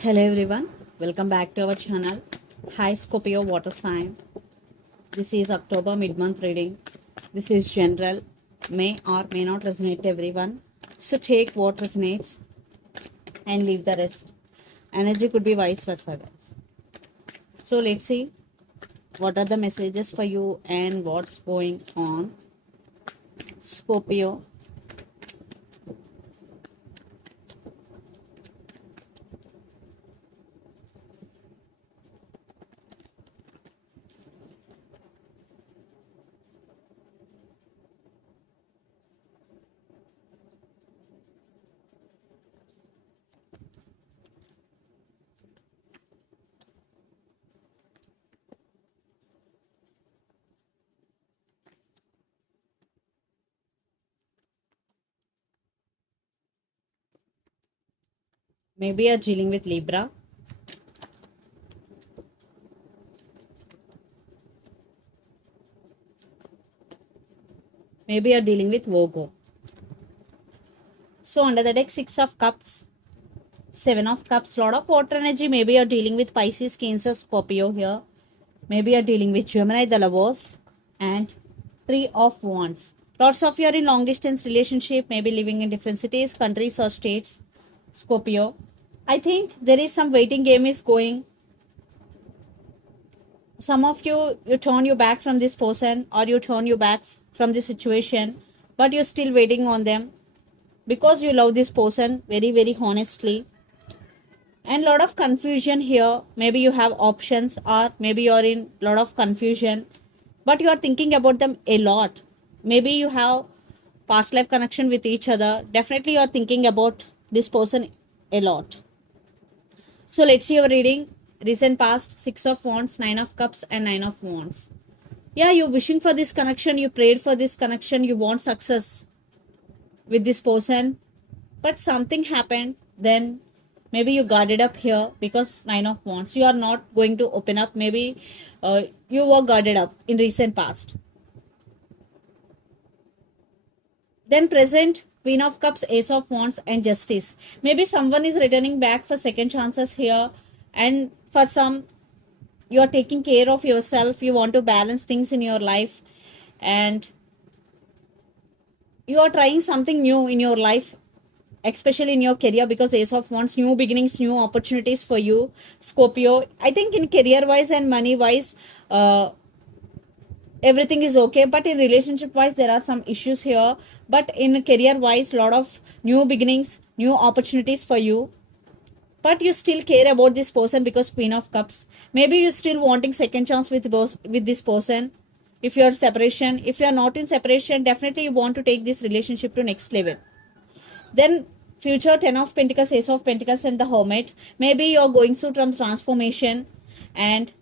Hello everyone, welcome back to our channel. Hi Scorpio water sign. This is October mid-month reading. This is general, may or may not resonate to everyone. So take what resonates and leave the rest. Energy could be vice versa, guys. So let's see what are the messages for you and what's going on. Scorpio. Maybe you're dealing with Libra. Maybe you're dealing with Virgo. So under the deck, 6 of Cups, 7 of Cups, lot of water energy. Maybe you're dealing with Pisces, Cancer, Scorpio here. Maybe you're dealing with Gemini, the lovers, and 3 of Wands. Lots of you are in long distance relationship, maybe living in different cities, countries or states. Scorpio. I think there is some waiting game is going. Some of you turn your back from this person or you turn your back from this situation, but you're still waiting on them because you love this person very, very honestly. And lot of confusion here. Maybe you have options or maybe you're in lot of confusion, but you are thinking about them a lot. Maybe you have past life connection with each other. Definitely you are thinking about this person a lot. So let's see your reading. Recent past, 6 of Wands, 9 of Cups and 9 of Wands. Yeah, you're wishing for this connection, you prayed for this connection, you want success with this person, but something happened. Then maybe you guarded up here because 9 of Wands, you are not going to open up. Maybe you were guarded up in recent past. Then present, Queen of Cups, Ace of Wands and Justice. Maybe someone is returning back for second chances here, and for some you are taking care of yourself, you want to balance things in your life, and you are trying something new in your life, especially in your career, because Ace of Wands, new beginnings, new opportunities for you, Scorpio. I think in career wise and money wise, everything is okay, but in relationship wise there are some issues here. But in career wise, lot of new beginnings, new opportunities for you, but you still care about this person because Queen of Cups. Maybe you're still wanting second chance with this person. If you're separation, if you're not in separation, definitely you want to take this relationship to next level. Then future, 10 of Pentacles, Ace of Pentacles and the Hermit. Maybe you're going through some transformation, and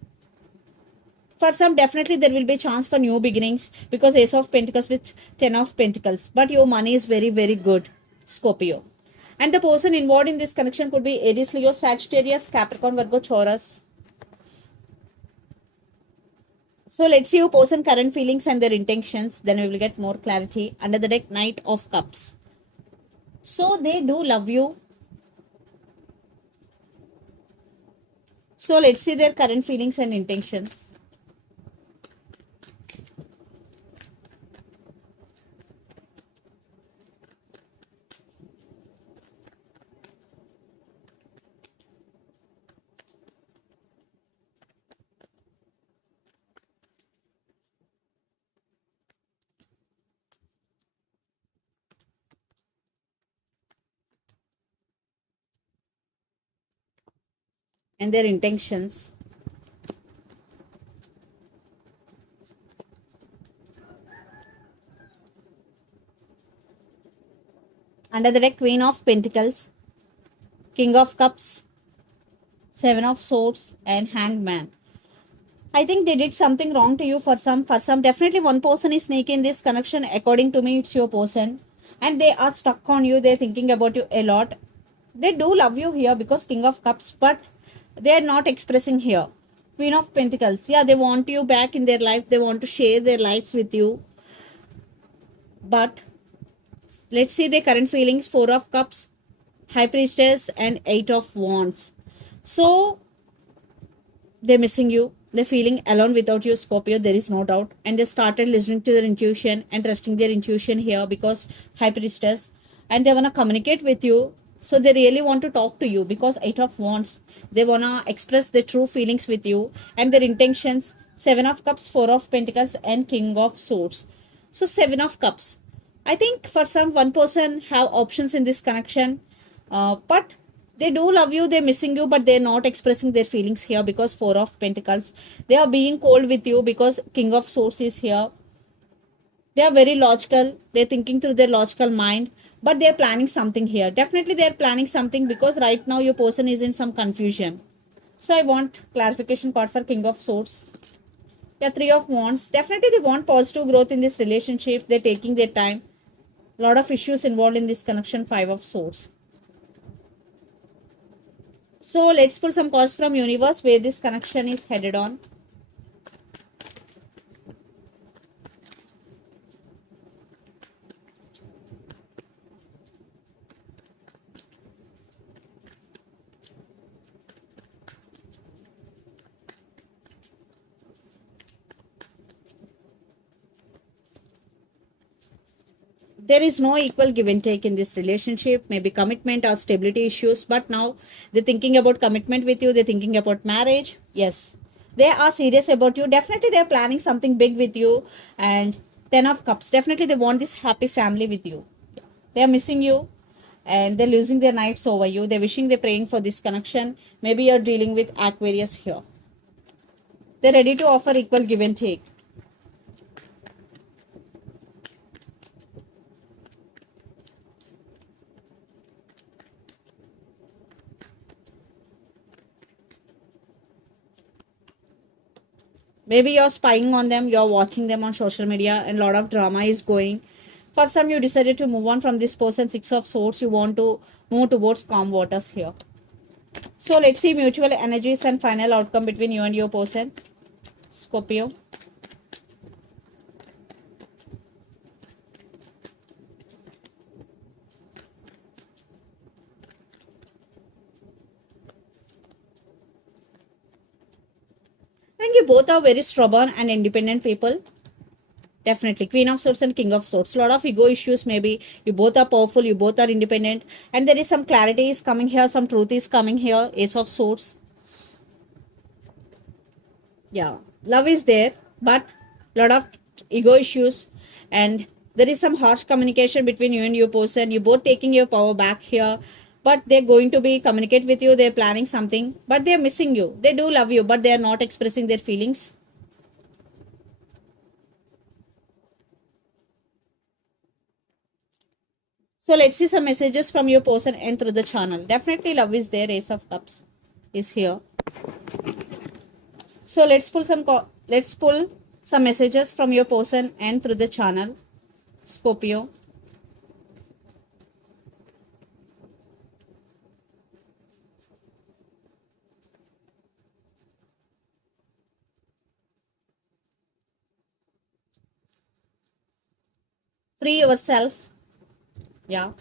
for some definitely there will be chance for new beginnings because Ace of Pentacles with 10 of Pentacles. But your money is very, very good, Scorpio. And the person involved in this connection could be Aries, Leo, Sagittarius, Capricorn, Virgo, Taurus. So let's see your person current feelings and their intentions. Then we will get more clarity. Under the deck, Knight of Cups. So they do love you. So let's see their current feelings and intentions. And their intentions. Under the deck, Queen of Pentacles, King of Cups, 7 of Swords and Hanged Man. I think they did something wrong to you for some. For some, definitely one person is sneaking this connection. According to me, it's your person. And they are stuck on you. They're thinking about you a lot. They do love you here because King of Cups, but they're not expressing here. Queen of Pentacles. Yeah, they want you back in their life. They want to share their life with you. But let's see their current feelings. 4 of Cups, High Priestess and 8 of Wands. So they're missing you. They're feeling alone without you, Scorpio. There is no doubt. And they started listening to their intuition and trusting their intuition here because High Priestess. And they want to communicate with you. So they really want to talk to you because Eight of Wands. They want to express their true feelings with you and their intentions. Seven of Cups, Four of Pentacles, and King of Swords. So Seven of Cups. I think for some, one person have options in this connection. But they do love you, they're missing you, but they're not expressing their feelings here because Four of Pentacles. They are being cold with you because King of Swords is here. They are very logical, they're thinking through their logical mind, but they're planning something here. Definitely they're planning something because right now your person is in some confusion. So I want clarification part for King of Swords. Yeah, Three of Wands. Definitely they want positive growth in this relationship. They're taking their time. Lot of issues involved in this connection. Five of Swords. So let's pull some cards from universe where this connection is headed on. There is no equal give and take in this relationship, maybe commitment or stability issues, but now they're thinking about commitment with you, they're thinking about marriage. Yes, they are serious about you. Definitely they're planning something big with you. And Ten of Cups, definitely they want this happy family with you. They are missing you and they're losing their nights over you. They're wishing, they're praying for this connection. Maybe you're dealing with Aquarius here. They're ready to offer equal give and take. Maybe you're spying on them, you're watching them on social media, and a lot of drama is going. For some, you decided to move on from this person. Six of Swords, you want to move towards calm waters here. So let's see mutual energies and final outcome between you and your person, Scorpio. I think you both are very stubborn and independent people. Definitely. Queen of Swords and King of Swords. A lot of ego issues maybe. You both are powerful. You both are independent. And there is some clarity is coming here. Some truth is coming here. Ace of Swords. Yeah. Love is there. But a lot of ego issues. And there is some harsh communication between you and your person. You both taking your power back here. But they're going to be communicate with you. They're planning something. But they're missing you. They do love you. But they are not expressing their feelings. So let's see some messages from your person and through the channel. Definitely love is there. Ace of Cups is here. So let's pull some messages from your person and through the channel, Scorpio. Free yourself. Yeah.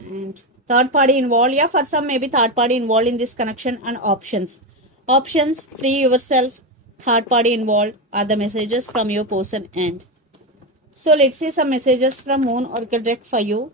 And third party involved. Yeah, for some maybe third party involved in this connection. And options. Options, free yourself, third party involved are the messages from your person end. So let's see some messages from Moon Oracle deck for you.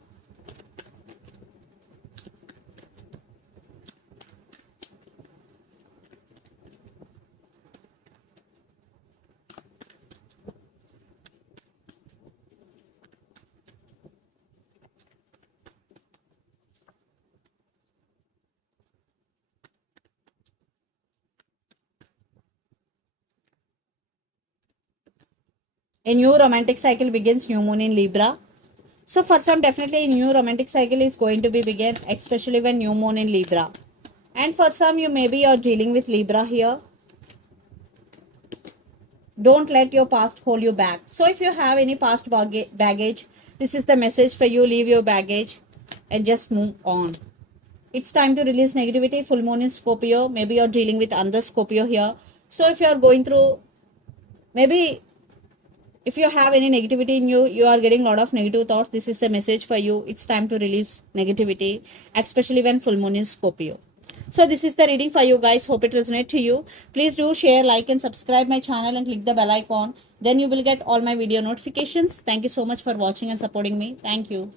A new romantic cycle begins, new moon in Libra. So for some, definitely a new romantic cycle is going to be begin, especially when new moon in Libra. And for some, you maybe are dealing with Libra here. Don't let your past hold you back. So if you have any past baggage, this is the message for you. Leave your baggage and just move on. It's time to release negativity. Full moon in Scorpio. Maybe you're dealing with under Scorpio here. So if you're going through, maybe if you have any negativity in you, you are getting a lot of negative thoughts. This is the message for you. It's time to release negativity, especially when full moon is Scorpio. So this is the reading for you guys. Hope it resonates to you. Please do share, like and subscribe my channel and click the bell icon. Then you will get all my video notifications. Thank you so much for watching and supporting me. Thank you.